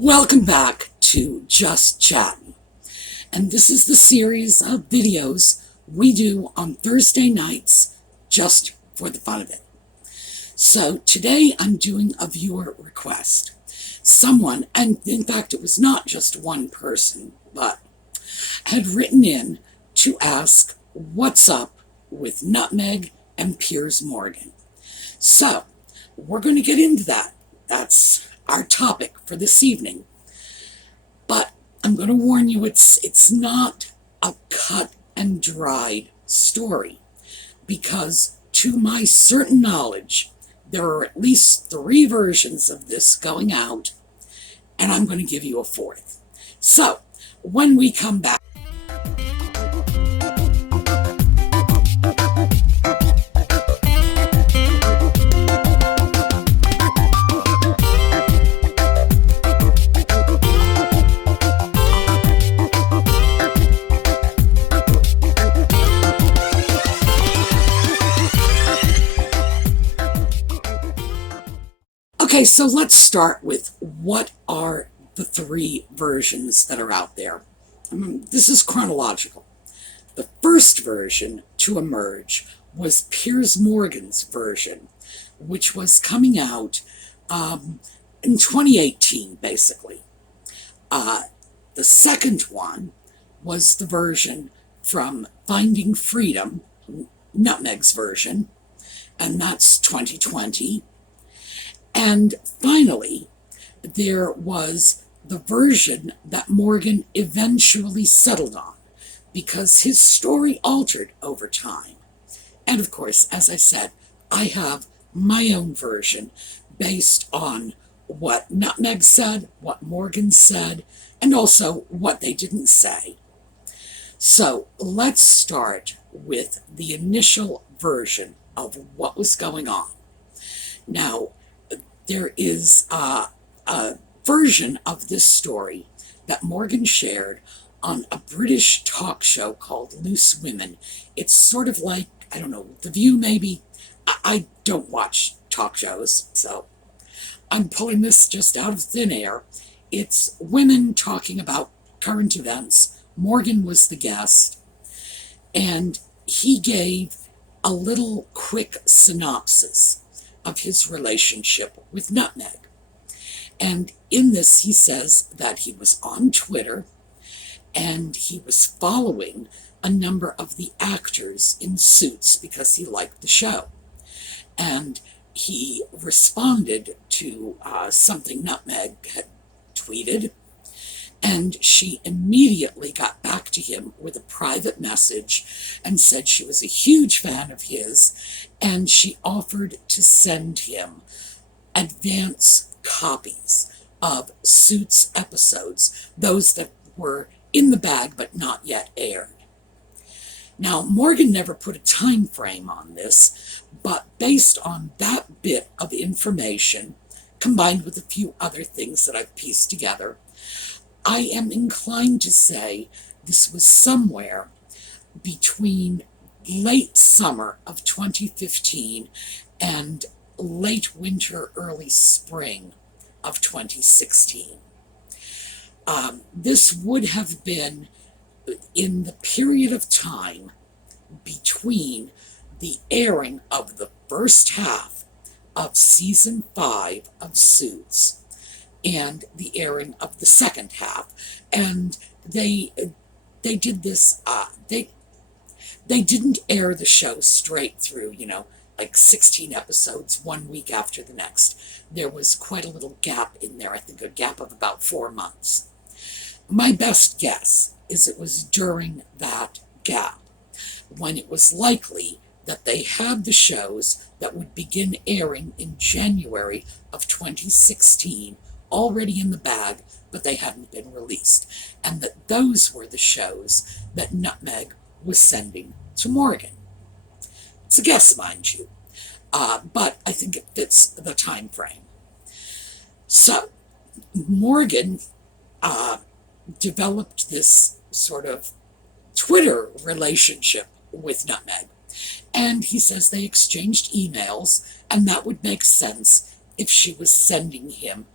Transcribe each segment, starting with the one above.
Welcome back to Just Chattin, and this is the series of videos we do on Thursday nights just for the fun of it. So today I'm doing a viewer request. Someone, and in fact it was not just one person, but had written in to ask what's up with Nutmeg and Piers Morgan. So we're going to get into that. That's our topic for this evening. But I'm going to warn you, it's not a cut and dried story, because to my certain knowledge, there are at least 3 versions of this going out, and I'm going to give you a 4th. So when we come back, okay, so let's start with what are the 3 versions that are out there. This is chronological. The first version to emerge was Piers Morgan's version, which was coming out in 2018, basically. The second one was the version from Finding Freedom, Nutmeg's version, and that's 2020. And finally, there was the version that Morgan eventually settled on, because his story altered over time. And of course, as I said, I have my own version based on what Nutmeg said, what Morgan said, and also what they didn't say. So let's start with the initial version of what was going on. Now, there is a version of this story that Morgan shared on a British talk show called Loose Women. It's sort of like, I don't know, The View maybe. I don't watch talk shows, so I'm pulling this just out of thin air. It's women talking about current events. Morgan was the guest, and he gave a little quick synopsis of his relationship with Nutmeg. And in this, he says that he was on Twitter and he was following a number of the actors in Suits because he liked the show. And he responded to something Nutmeg had tweeted, and she immediately got back to him with a private message and said she was a huge fan of his, and she offered to send him advance copies of Suits episodes, those that were in the bag but not yet aired. Now, Morgan never put a time frame on this, but based on that bit of information, combined with a few other things that I've pieced together, I am inclined to say this was somewhere between late summer of 2015 and late winter, early spring of 2016. This would have been in the period of time between the airing of the first half of season 5 of Suits and the airing of the second half. And they did this, they didn't air the show straight through, like 16 episodes, 1 week after the next. There was quite a little gap in there, I think a gap of about 4 months. My best guess is it was during that gap when it was likely that they had the shows that would begin airing in January of 2016 already in the bag, but they hadn't been released, and that those were the shows that Nutmeg was sending to Morgan. It's a guess, mind you, but I think it fits the time frame. So Morgan developed this sort of Twitter relationship with Nutmeg, and he says they exchanged emails, and that would make sense if she was sending him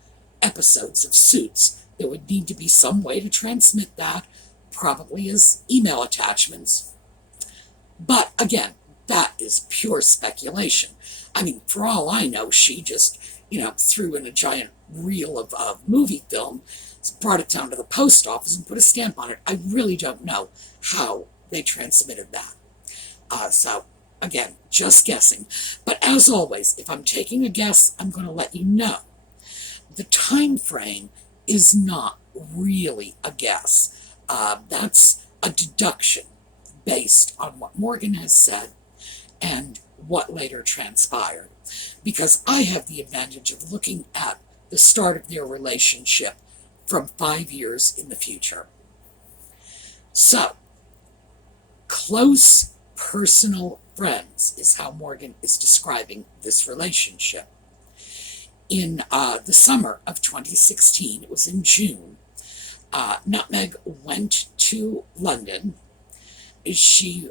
episodes of Suits. There would need to be some way to transmit that, probably as email attachments. But again, that is pure speculation. I mean, for all I know, she just, threw in a giant reel of movie film, brought it down to the post office and put a stamp on it. I really don't know how they transmitted that. So, again, just guessing. But as always, if I'm taking a guess, I'm going to let you know. The time frame is not really a guess. That's a deduction based on what Morgan has said and what later transpired. Because I have the advantage of looking at the start of their relationship from 5 years in the future. So, close personal friends is how Morgan is describing this relationship. In the summer of 2016, it was in June, Nutmeg went to London. She,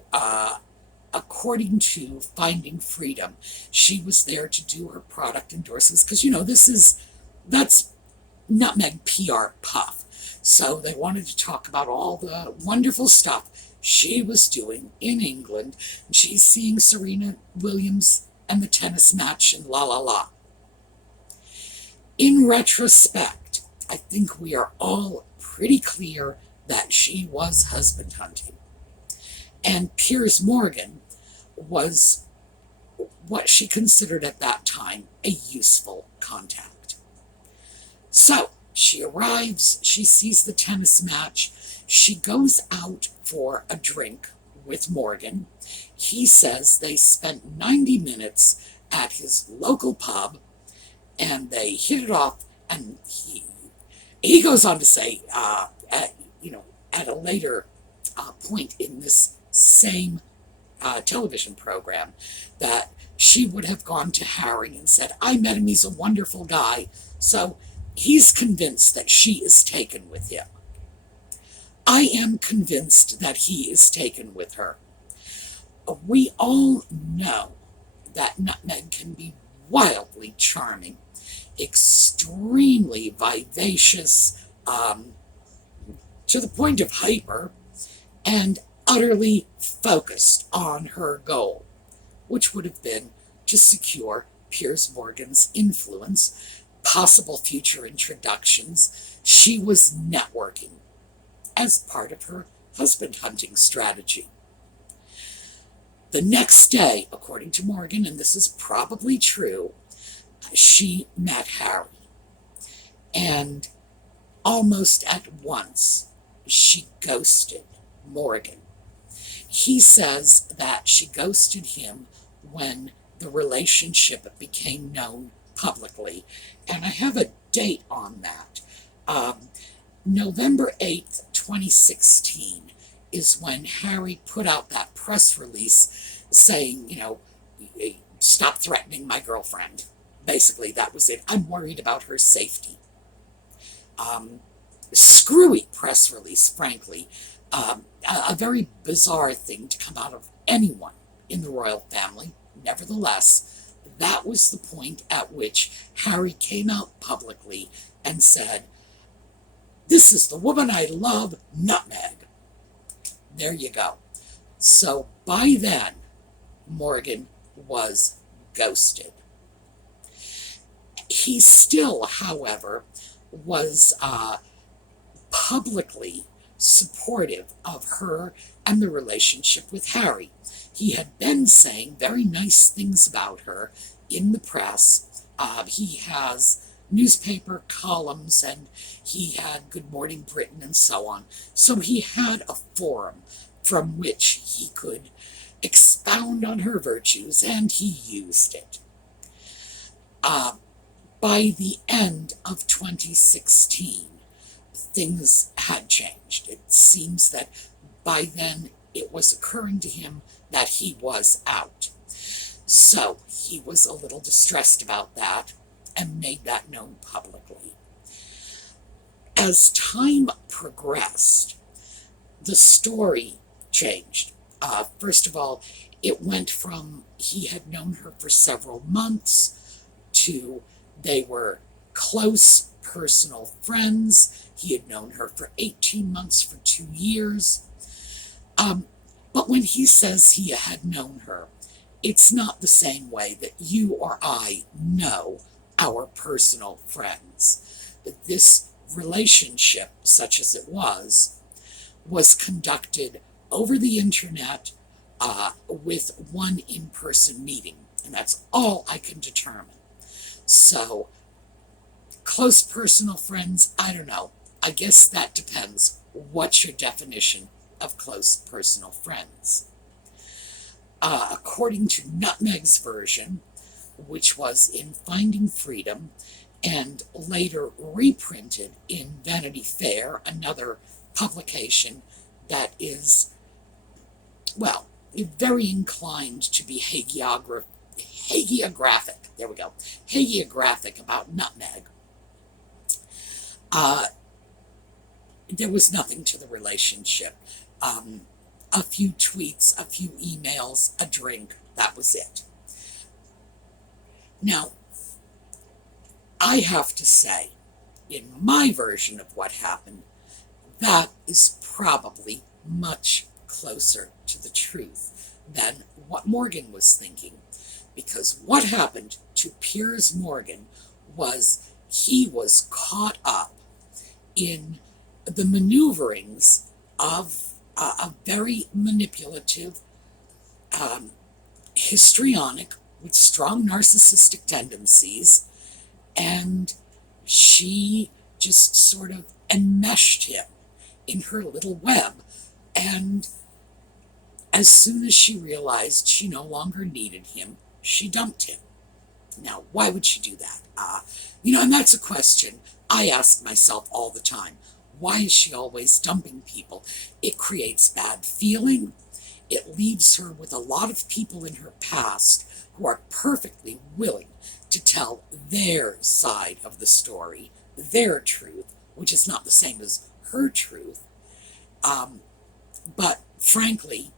according to Finding Freedom, she was there to do her product endorsements, because, that's Nutmeg PR puff. So they wanted to talk about all the wonderful stuff she was doing in England. She's seeing Serena Williams and the tennis match and la la la. In retrospect, I think we are all pretty clear that she was husband hunting. And Piers Morgan was what she considered at that time a useful contact. So she arrives, she sees the tennis match, she goes out for a drink with Morgan. He says they spent 90 minutes at his local pub and they hit it off, and he goes on to say, at a later point in this same television program, that she would have gone to Harry and said, I met him, he's a wonderful guy. So he's convinced that she is taken with him. I am convinced that he is taken with her. We all know that Nutmeg can be wildly charming, extremely vivacious, to the point of hyper, and utterly focused on her goal, which would have been to secure Piers Morgan's influence, possible future introductions. She was networking as part of her husband hunting strategy. The next day, according to Morgan, and this is probably true, she met Harry. And almost at once, she ghosted Morgan. He says that she ghosted him when the relationship became known publicly. And I have a date on that. November 8th, 2016 is when Harry put out that press release saying, stop threatening my girlfriend. Basically, that was it. I'm worried about her safety. Screwy press release, frankly. A very bizarre thing to come out of anyone in the royal family. Nevertheless, that was the point at which Harry came out publicly and said, this is the woman I love, Nutmeg. There you go. So by then, Morgan was ghosted. He still, however, was publicly supportive of her and the relationship with Harry. He had been saying very nice things about her in the press. He has newspaper columns, and he had Good Morning Britain and so on. So he had a forum from which he could expound on her virtues, and he used it. By the end of 2016, things had changed. It seems that by then it was occurring to him that he was out. So he was a little distressed about that and made that known publicly. As time progressed, the story changed. First of all, it went from he had known her for several months to they were close personal friends. He had known her for 18 months, for 2 years. But when he says he had known her, it's not the same way that you or I know our personal friends. This relationship, such as it was conducted over the internet with one in-person meeting. And that's all I can determine. So, close personal friends, I don't know. I guess that depends. What's your definition of close personal friends? According to Nutmeg's version, which was in Finding Freedom and later reprinted in Vanity Fair, another publication that is, well, very inclined to be hagiographic. There we go. Hagiographic about Nutmeg. There was nothing to the relationship. A few tweets, a few emails, a drink, that was it. Now, I have to say, in my version of what happened, that is probably much closer to the truth than what Morgan was thinking. Because what happened to Piers Morgan was he was caught up in the maneuverings of a very manipulative, histrionic, with strong narcissistic tendencies, and she just sort of enmeshed him in her little web, and as soon as she realized she no longer needed him, she dumped him. Now, why would she do that? And that's a question I ask myself all the time. Why is she always dumping people? It creates bad feeling. It leaves her with a lot of people in her past who are perfectly willing to tell their side of the story, their truth, which is not the same as her truth. But frankly,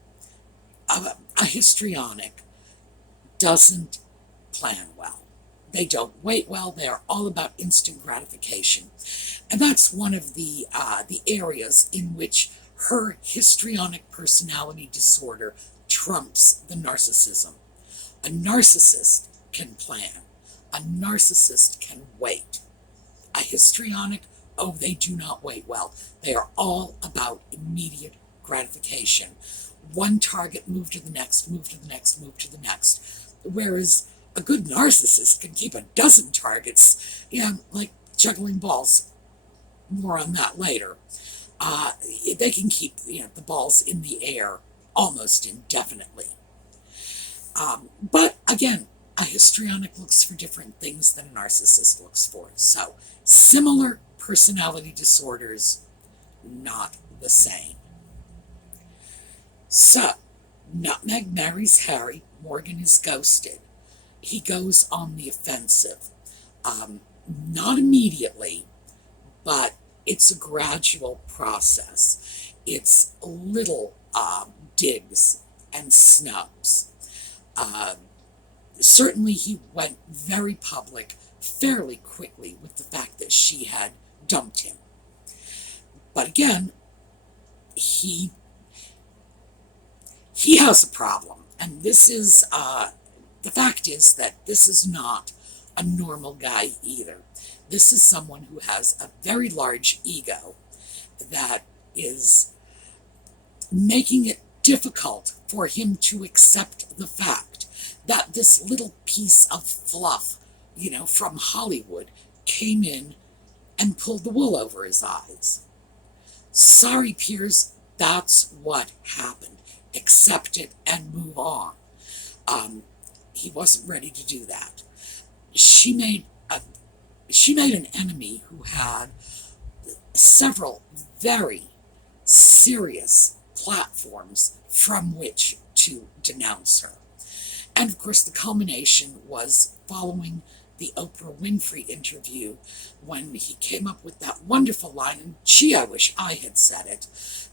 a histrionic doesn't plan well. They don't wait well. They are all about instant gratification. And that's one of the areas in which her histrionic personality disorder trumps the narcissism. A narcissist can plan. A narcissist can wait. A histrionic, oh, they do not wait well. They are all about immediate gratification. One target, move to the next, move to the next, move to the next. Whereas a good narcissist can keep a dozen targets, like juggling balls. More on that later. They can keep the balls in the air almost indefinitely. But again, a histrionic looks for different things than a narcissist looks for. So, similar personality disorders, not the same. So, Nutmeg marries Harry. Morgan is ghosted. He goes on the offensive. Not immediately, but it's a gradual process. It's little digs and snubs. Certainly he went very public fairly quickly with the fact that she had dumped him. But again, he has a problem. And this is, the fact is that this is not a normal guy either. This is someone who has a very large ego that is making it difficult for him to accept the fact that this little piece of fluff, from Hollywood came in and pulled the wool over his eyes. Sorry, Piers, that's what happened. Accept it and move on. He wasn't ready to do that. She made an enemy who had several very serious platforms from which to denounce her. And of course, the culmination was following the Oprah Winfrey interview when he came up with that wonderful line, and gee, I wish I had said it,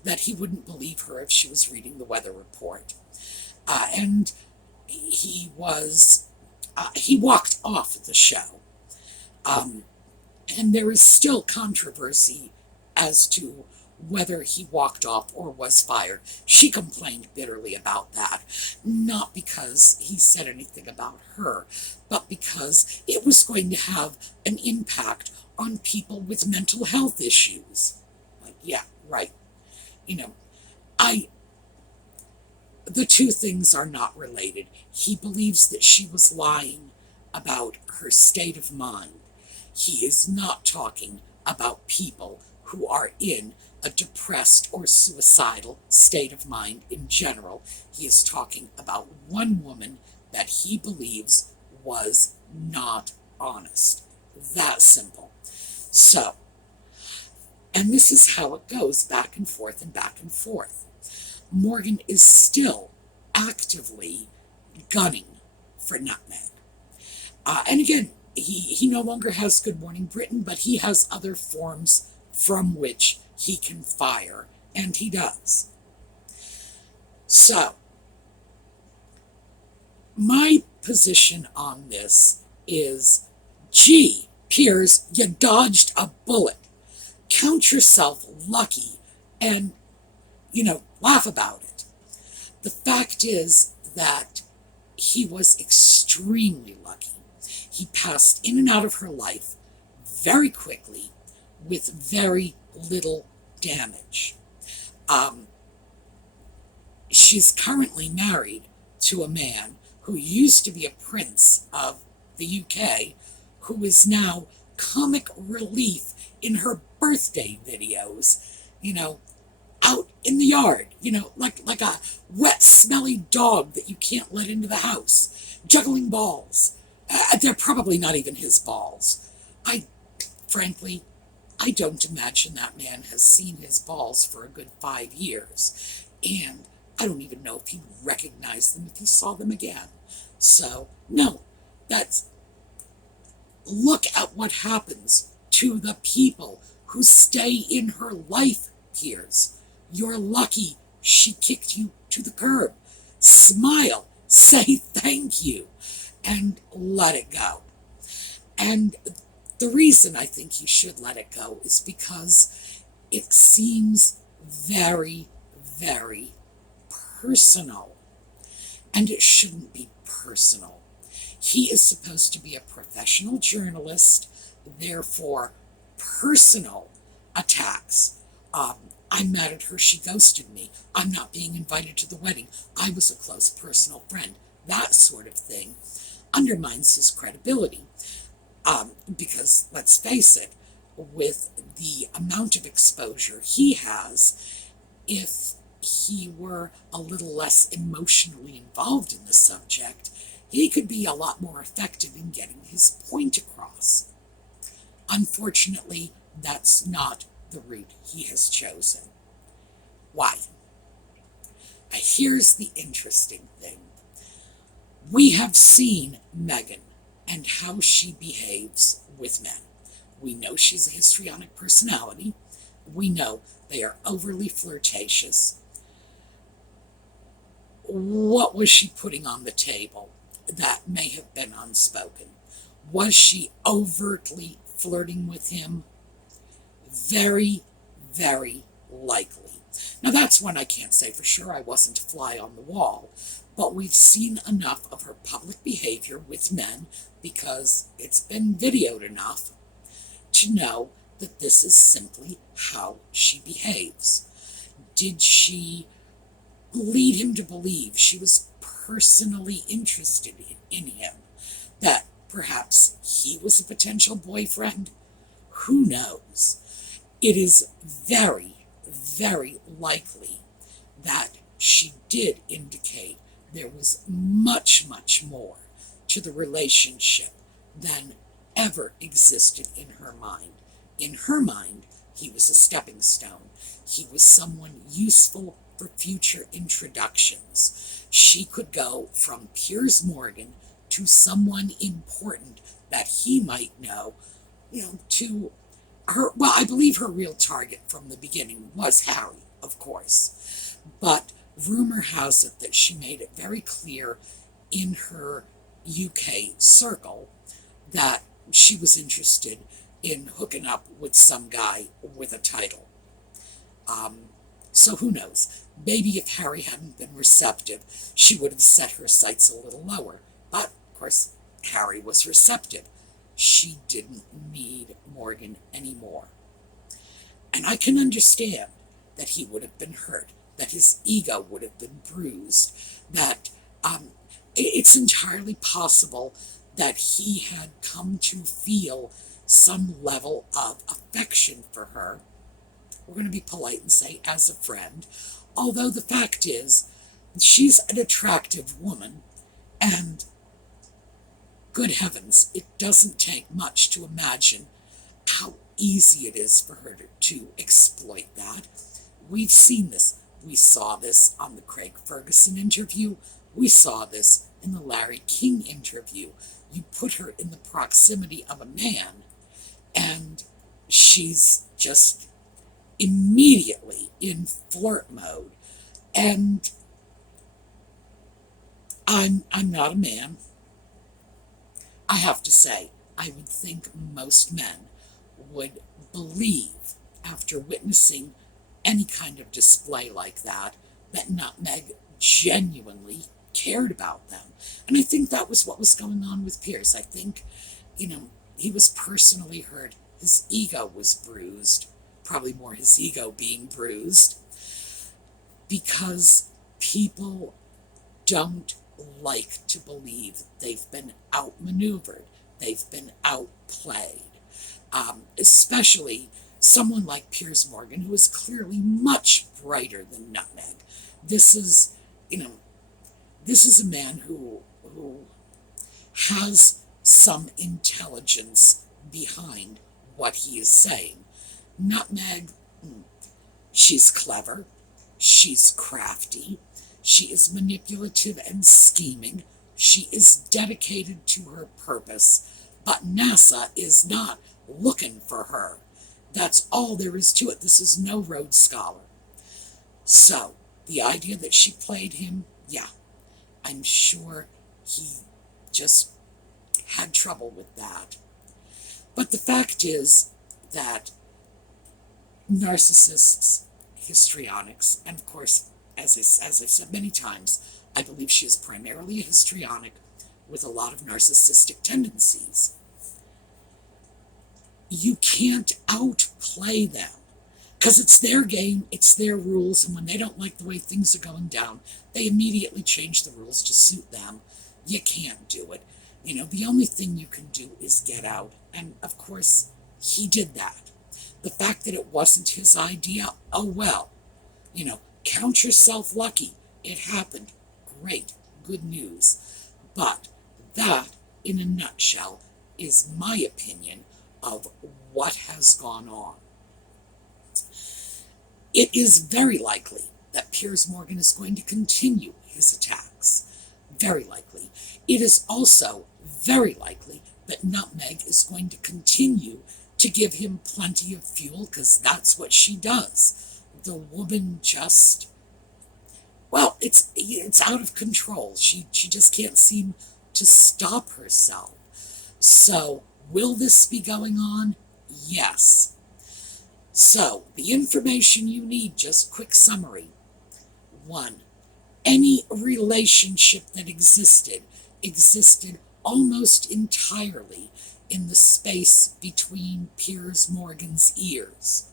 that he wouldn't believe her if she was reading the weather report. And he walked off the show. And there is still controversy as to whether he walked off or was fired. She complained bitterly about that, not because he said anything about her, but because it was going to have an impact on people with mental health issues. Like, yeah, right. You know, I the two things are not related. He believes that she was lying about her state of mind. He is not talking about people who are in a depressed or suicidal state of mind in general. He is talking about one woman that he believes was not honest. That simple. So, and this is how it goes back and forth and back and forth. Morgan is still actively gunning for Nutmeg. And again, he no longer has Good Morning Britain, but he has other forms from which he can fire, and he does. So, my position on this is, gee, Piers, you dodged a bullet. Count yourself lucky and, laugh about it. The fact is that he was extremely lucky. He passed in and out of her life very quickly with very little damage. She's currently married to a man who used to be a prince of the UK, who is now comic relief in her birthday videos, out in the yard, like a wet, smelly dog that you can't let into the house, juggling balls. They're probably not even his balls. Frankly, I don't imagine that man has seen his balls for a good 5 years. And I don't even know if he would recognize them if he saw them again. So, no, look at what happens to the people who stay in her life, Piers. You're lucky she kicked you to the curb. Smile, say thank you, and let it go. And the reason I think you should let it go is because it seems very, very personal. And it shouldn't be personal. He is supposed to be a professional journalist, therefore, personal attacks. I'm mad at her, she ghosted me. I'm not being invited to the wedding. I was a close personal friend. That sort of thing undermines his credibility. Because, let's face it, with the amount of exposure he has, if he were a little less emotionally involved in the subject, he could be a lot more effective in getting his point across. Unfortunately, that's not the route he has chosen. Why? Here's the interesting thing. We have seen Meghan and how she behaves with men. We know she's a histrionic personality. We know they are overly flirtatious. What was she putting on the table that may have been unspoken? Was she overtly flirting with him? Very, very likely. Now, that's one I can't say for sure. I wasn't a fly on the wall. But we've seen enough of her public behavior with men, because it's been videoed enough, to know that this is simply how she behaves. Did she lead him to believe she was personally interested in him? That perhaps he was a potential boyfriend? Who knows? It is very, very likely that she did indicate there was much, much more to the relationship than ever existed in her mind. In her mind, he was a stepping stone. He was someone useful for future introductions. She could go from Piers Morgan to someone important that he might know, to her. Well, I believe her real target from the beginning was Harry, of course. But rumor has it that she made it very clear in her UK circle that she was interested in hooking up with some guy with a title. So who knows? Maybe if Harry hadn't been receptive, she would have set her sights a little lower. But, of course, Harry was receptive. She didn't need Meghan anymore. And I can understand that he would have been hurt, that his ego would have been bruised, that it's entirely possible that he had come to feel some level of affection for her. We're going to be polite and say as a friend, although the fact is she's an attractive woman, and good heavens, it doesn't take much to imagine how easy it is for her to exploit that. We've seen this. We saw this on the Craig Ferguson interview. We saw this in the Larry King interview. You put her in the proximity of a man, and she's just immediately in flirt mode. And I'm not a man. I have to say, I would think most men would believe, after witnessing any kind of display like that Nutmeg genuinely cared about them. And I think that was what was going on with Piers. I think, he was personally hurt. His ego was bruised, probably more his ego being bruised, because people don't like to believe they've been outmaneuvered, they've been outplayed. Especially someone like Piers Morgan, who is clearly much brighter than Nutmeg. This is a man who has some intelligence behind what he is saying. Nutmeg, she's clever, she's crafty, she is manipulative and scheming, she is dedicated to her purpose, but NASA is not looking for her. That's all there is to it. This is no Rhodes Scholar. So, the idea that she played him, yeah, I'm sure he just had trouble with that. But the fact is that narcissists, histrionics, and of course, as I've said many times, I believe she is primarily a histrionic with a lot of narcissistic tendencies. You can't outplay them, because it's their game, it's their rules, and when they don't like the way things are going down, they immediately change the rules to suit them. You can't do it. The only thing you can do is get out, and of course, he did that. The fact that it wasn't his idea, oh well. Count yourself lucky. It happened. Great. Good news. But that, in a nutshell, is my opinion of what has gone on. It is very likely that Piers Morgan is going to continue his attacks. Very likely. It is also very likely that Nutmeg is going to continue to give him plenty of fuel, because that's what she does. The woman just, well, it's out of control. She just can't seem to stop herself. So, will this be going on? Yes. So, the information you need, just quick summary. 1. Any relationship that existed almost entirely in the space between Piers Morgan's ears.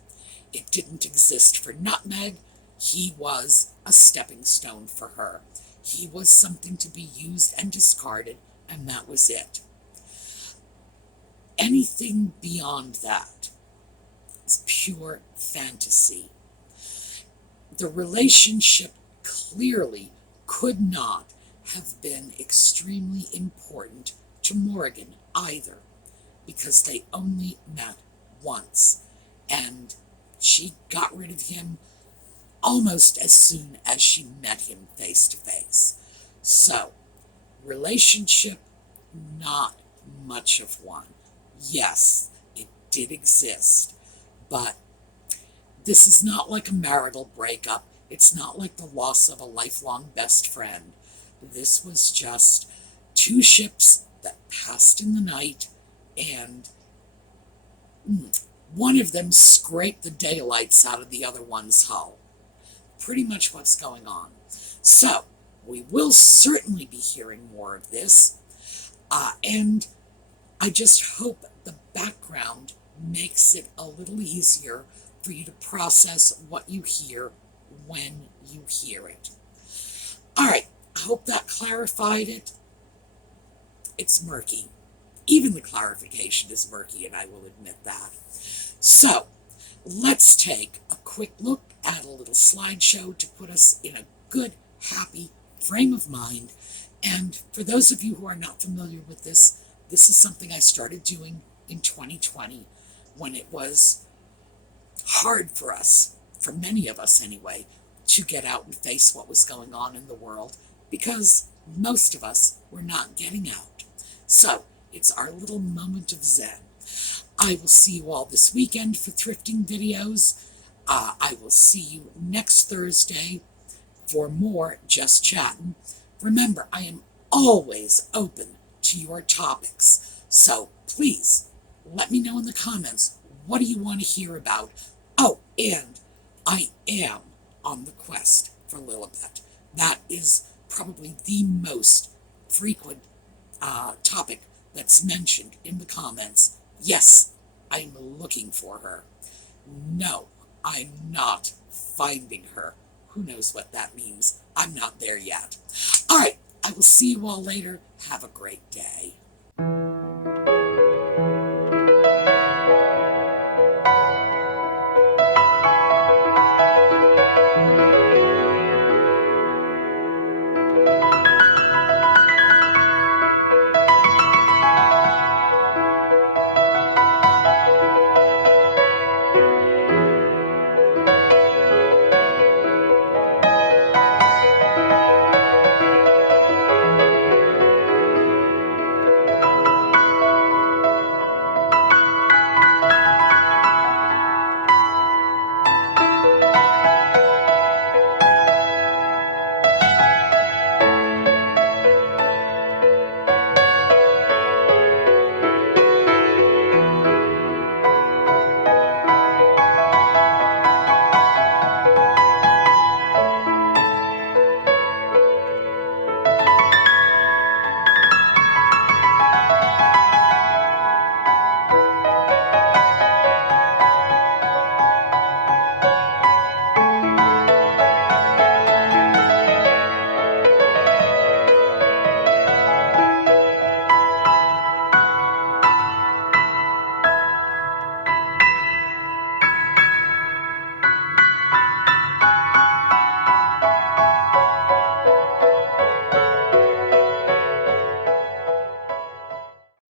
It didn't exist for Nutmeg. He was a stepping stone for her. He was something to be used and discarded, and that was it. Anything beyond that is pure fantasy. The relationship clearly could not have been extremely important to Morgan either, because they only met once, and she got rid of him almost as soon as she met him face to face. So, relationship, not much of one. Yes, it did exist, but this is not like a marital breakup. It's not like the loss of a lifelong best friend. This was just two ships that passed in the night, and One of them scraped the daylights out of the other one's hull. Pretty much what's going on. So, we will certainly be hearing more of this. And I just hope the background makes it a little easier for you to process what you hear when you hear it. All right, I hope that clarified it. It's murky. Even the clarification is murky, and I will admit that. So, let's take a quick look at a little slideshow to put us in a good, happy frame of mind. And for those of you who are not familiar with this is something I started doing in 2020 when it was hard for us, for many of us anyway, to get out and face what was going on in the world because most of us were not getting out. So it's our little moment of zen. I will see you all this weekend for thrifting videos. I will see you next Thursday for more Just Chattin'. Remember, I am always open to your topics. So please let me know in the comments, what do you want to hear about? Oh, and I am on the quest for Lilibet. That is probably the most frequent topic that's mentioned in the comments. Yes, I'm looking for her. No, I'm not finding her. Who knows what that means? I'm not there yet. All right, I will see you all later. Have a great day.